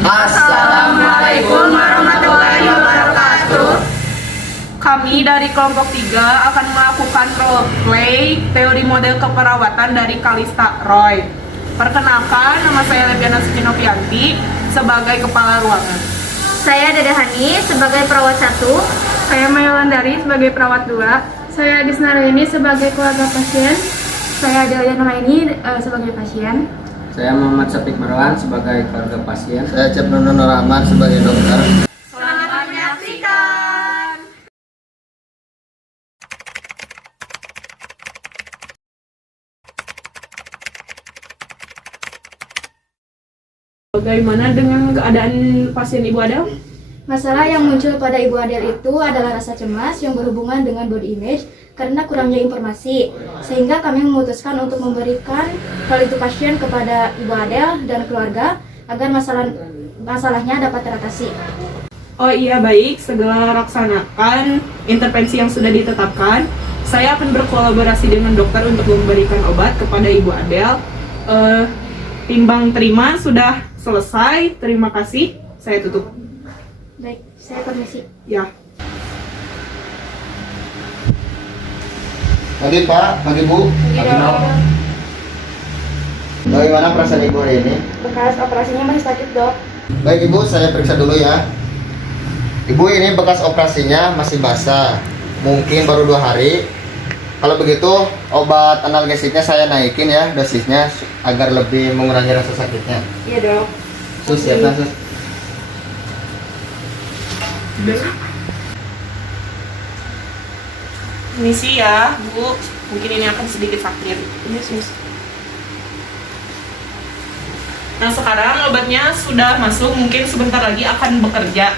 Assalamualaikum warahmatullahi wabarakatuh. Kami dari kelompok 3 akan melakukan role play teori model keperawatan dari Kalista Roy. Perkenalkan, nama saya Leviana Sukinovianti sebagai kepala ruangan. Saya Dede Hani sebagai perawat 1. Saya Mayolandari sebagai perawat 2. Saya Disna Rohini sebagai keluarga pasien. Saya Delia Nuraini sebagai pasien. Saya Muhammad Syafiq Marwan sebagai keluarga pasien. Saya Cep Nunun Rahman sebagai dokter. Selamat menyaksikan. Bagaimana dengan keadaan pasien Ibu Adel? Masalah yang muncul pada Ibu Adel itu adalah rasa cemas yang berhubungan dengan body image karena kurangnya informasi, sehingga kami memutuskan untuk memberikan hal itu pasien kepada Ibu Adel dan keluarga agar masalahnya dapat teratasi. Oh iya, baik, segera laksanakan intervensi yang sudah ditetapkan. Saya akan berkolaborasi dengan dokter untuk memberikan obat kepada Ibu Adel. Timbang terima sudah selesai, terima kasih, saya tutup. Baik, saya permisi. Ya. Pagi Pak, pagi Bu. Bagaimana perasaan Ibu hari ini? Bekas operasinya masih sakit, Dok. Baik Ibu, saya periksa dulu ya. Ibu, ini bekas operasinya masih basah. Mungkin baru 2 hari. Kalau begitu, obat analgesiknya saya naikin ya dosisnya agar lebih mengurangi rasa sakitnya. Iya, Dok. Sus, siap lah, Sus. Ini sih ya, Bu. Mungkin ini akan sedikit sakit. Iya, Sus. Nah, sekarang obatnya sudah masuk, mungkin sebentar lagi akan bekerja.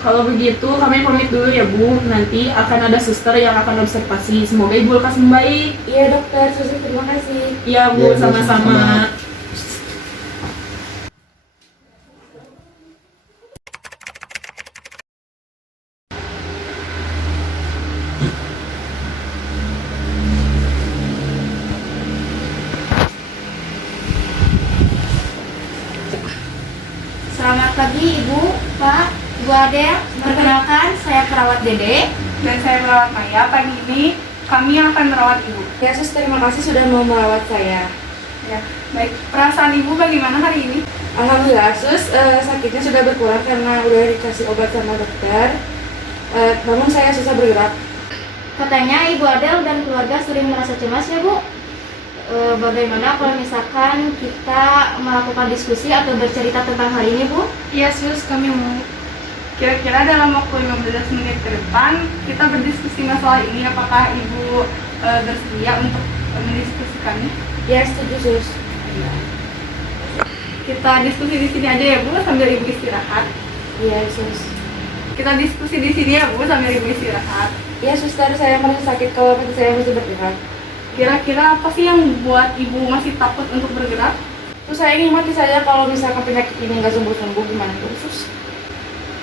Kalau begitu, kami pamit dulu ya, Bu. Nanti akan ada suster yang akan observasi. Semoga Ibu lekas membaik. Iya, Dokter. Susi, terima kasih. Iya, Bu, Iya, Bu, sama-sama. Selamat pagi, Ibu, Pak, Ibu Adel. Perkenalkan, saya perawat Dede. Dan saya merawat Maya. Pagi ini kami yang akan merawat Ibu. Ya, Sus, terima kasih sudah mau merawat saya. Ya, baik. Perasaan Ibu bagaimana hari ini? Alhamdulillah, Sus, sakitnya sudah berkurang karena udah dikasih obat sama dokter. Namun saya susah bergerak. Katanya Ibu Adel dan keluarga sering merasa cemas ya, Bu? Bagaimana kalau misalkan kita melakukan diskusi atau bercerita tentang hal ini, Bu? Iya, Sus, kami mau. Kira-kira dalam waktu 15 menit ke depan kita berdiskusi masalah ini. Apakah Ibu bersedia untuk mendiskusikannya? Ya, setuju, Sus. Kita diskusi di sini aja ya, Bu, sambil Ibu istirahat. Iya, Sus. Kita diskusi di sini ya, Bu, sambil Ibu istirahat. Iya, Suster, saya merasa sakit kalau mata saya masih bergerak. Kira-kira apa sih yang membuat Ibu masih takut untuk bergerak? Terus saya ingin mati saja kalau misalkan penyakit ini nggak sembuh-sembuh, gimana tuh, Sus?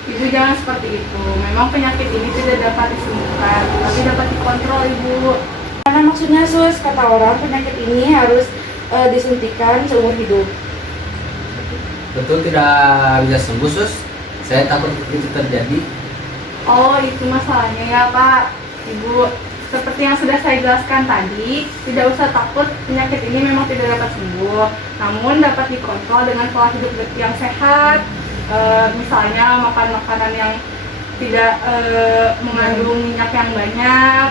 Ibu jangan seperti itu. Memang penyakit ini tidak dapat disembuhkan, tapi dapat dikontrol, Ibu. Karena maksudnya, Sus, kata orang penyakit ini harus disuntikan seumur hidup. Betul tidak bisa sembuh, Sus. Saya takut itu terjadi. Oh, itu masalahnya ya, Pak. Ibu, seperti yang sudah saya jelaskan tadi, tidak usah takut, penyakit ini memang tidak dapat sembuh. Namun dapat dikontrol dengan pola hidup yang sehat. Misalnya makan makanan yang tidak mengandung minyak yang banyak,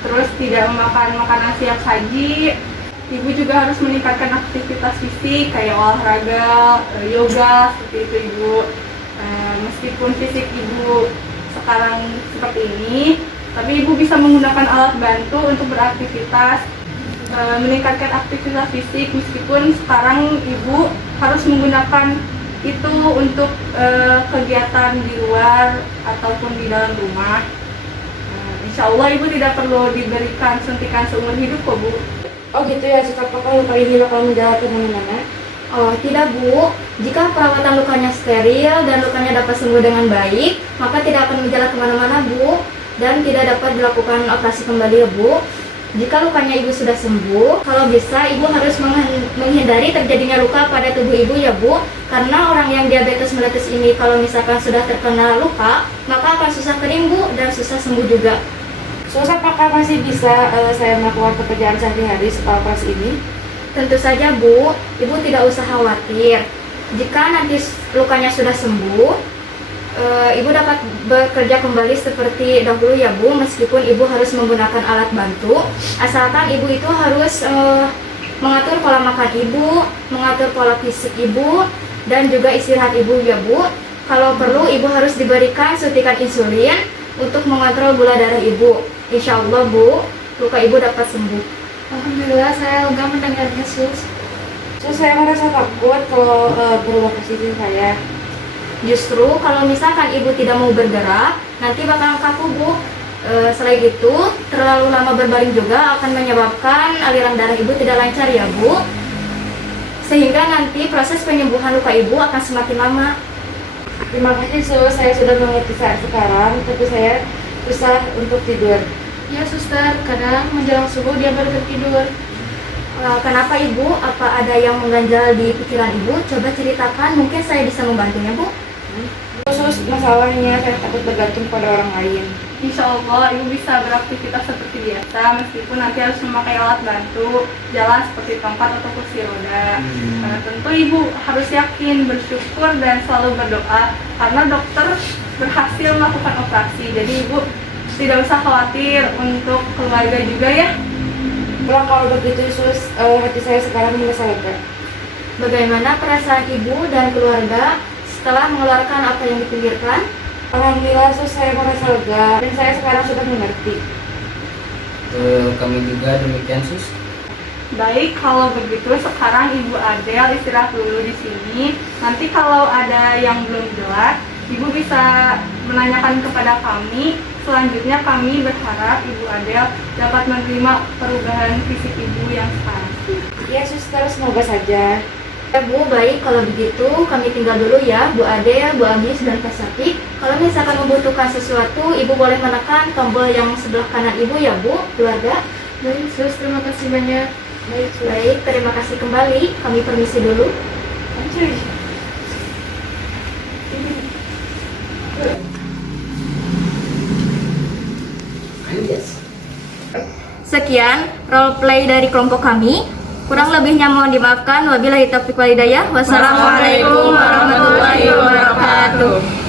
terus tidak memakan makanan siap saji. Ibu juga harus meningkatkan aktivitas fisik kayak olahraga, yoga, seperti itu, Ibu. Meskipun fisik Ibu sekarang seperti ini, tapi Ibu bisa menggunakan alat bantu untuk beraktivitas, meningkatkan aktivitas fisik. Meskipun sekarang Ibu harus menggunakan itu untuk kegiatan di luar ataupun di dalam rumah. Insya Allah Ibu tidak perlu diberikan suntikan seumur hidup kok, Bu. Oh gitu ya, Sus, apakah luka ini bakal menjalar kemana-mana? Oh tidak, Bu. Jika perawatan lukanya steril dan lukanya dapat sembuh dengan baik, maka tidak akan menjalar kemana-mana, Bu. Dan tidak dapat dilakukan operasi kembali ya, Bu. Jika lukanya Ibu sudah sembuh, kalau bisa Ibu harus menghindari terjadinya luka pada tubuh Ibu ya, Bu. Karena orang yang diabetes mellitus ini kalau misalkan sudah terkena luka, maka akan susah kering Bu dan susah sembuh juga. Sus, apakah masih bisa saya melakukan pekerjaan sehari-hari setelah operasi ini? Tentu saja Bu, Ibu tidak usah khawatir. Jika nanti lukanya sudah sembuh, Ibu dapat bekerja kembali seperti dahulu ya Bu, meskipun Ibu harus menggunakan alat bantu. Asalkan Ibu itu harus mengatur pola makan Ibu, mengatur pola fisik Ibu, dan juga istirahat Ibu ya Bu. Kalau perlu Ibu harus diberikan suntikan insulin untuk mengontrol gula darah Ibu. Insya Allah Bu, luka Ibu dapat sembuh. Alhamdulillah saya lega mendengarnya Sus. Sus, saya merasa takut kalau berubah posisi saya. Justru kalau misalkan Ibu tidak mau bergerak, nanti bakal kaku Bu. Selain itu, terlalu lama berbaring juga akan menyebabkan aliran darah Ibu tidak lancar ya Bu. Sehingga nanti proses penyembuhan luka Ibu akan semakin lama. Terima kasih Sus, saya sudah mengerti saat sekarang, tapi saya susah untuk tidur. Ya suster, kadang menjelang subuh dia baru tertidur. Kenapa Ibu? Apa ada yang mengganjal di pikiran Ibu? Coba ceritakan, mungkin saya bisa membantunya Bu. Sus, masalahnya saya takut bergantung pada orang lain. Insya Allah Ibu bisa beraktivitas seperti biasa meskipun nanti harus memakai alat bantu jalan seperti tongkat atau kursi roda. Tentu Ibu harus yakin, bersyukur dan selalu berdoa karena dokter berhasil melakukan operasi. Jadi Ibu tidak usah khawatir, untuk keluarga juga ya. Pulang kalau begitu Sus, hati saya sekarang merasa lega. Bagaimana perasaan Ibu dan keluarga setelah mengeluarkan apa yang dipikirkan? Alhamdulillah Sus, saya merasa lega dan saya sekarang sudah mengerti. Kami juga demikian Sus. Baik, kalau begitu sekarang Ibu Adel istirahat dulu di sini. Nanti kalau ada yang belum jelas, Ibu bisa menanyakan kepada kami. Selanjutnya kami berharap Ibu Adel dapat menerima perubahan fisik Ibu yang sekarang. Ya Suster, semoga saja. Ya Bu, baik kalau begitu kami tinggal dulu ya Bu Adel, Bu Agis, dan Pak Satik. Kalau misalkan membutuhkan sesuatu, Ibu boleh menekan tombol yang sebelah kanan Ibu ya Bu, keluarga. Baik Sus, terima kasih banyak. Baik, terima kasih kembali. Kami permisi dulu. Sekian role play dari kelompok kami. Kurang lebihnya mohon dimaafkan. Wabillahi taufiq wal hidayah. Wassalamualaikum warahmatullahi wabarakatuh.